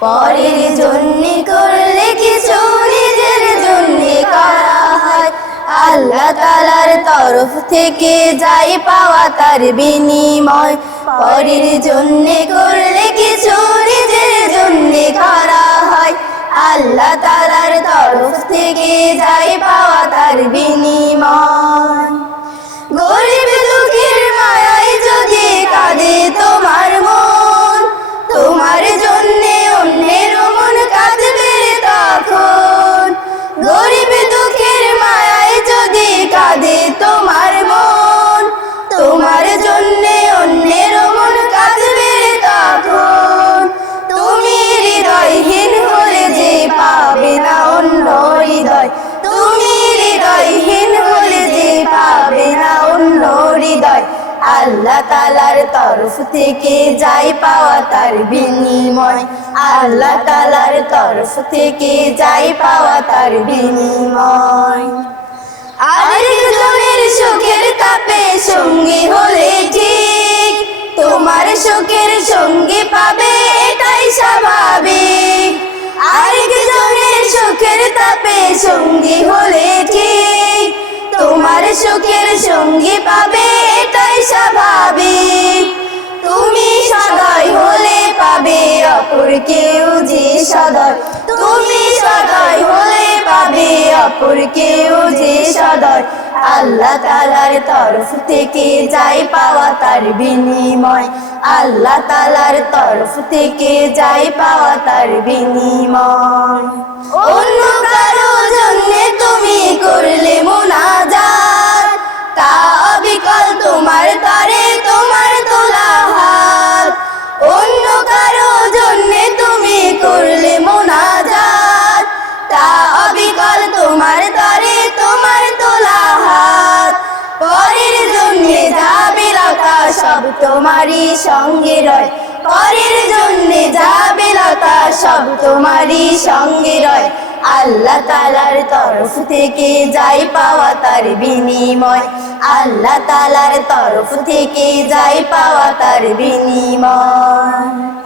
পরের জন্য করলে কিছু নিজের জন্য করা হয়? আল্লাহ তালার তরফ থেকে যাই পাওয়া তার বিনিময়। পরের জন্য করলে কিছু নিজের জন্য করা হয়? আল্লাহ তালার তরফ থেকে যাই পাওয়া তার বিনিময়। আল্লাহ তালার তরফ থেকে যাই পাওয়া তার বিনিময়। আল্লাহ তালার তরফ থেকে যাই পাওয়া তার বিনিময়। আরেকজনের সুখের তাপে সঙ্গী হলে ঠিক, তোমার সুখের সঙ্গী পাবে এটাই স্বাভাবিক। আরেকজনের সুখের তাপে সঙ্গী হলে ঠিক, তোমার সুখের সঙ্গী পাবে স্বাভাবিক। তুমি সদয় হলে পাবে অপর কেউ যে সদয়। তুমি সদয় হলে পাবে অপর কেউ যে সদয়। আল্লাহ তালার তরফ থেকে যাই পাওয়া তার বিনিময়। আল্লাহ তালার তরফ থেকে যাই পাওয়া তার বিনিময়। সব তোমারই সঙ্গে রয়। পরের জন্যে যাবে লতা, সব তোমারই সঙ্গে রয়। আল্লাহ তালার তরফ থেকে যাই পাওয়া তার বিনিময়। আল্লাহ তালার তরফ থেকে যাই পাওয়া তার বিনিময়।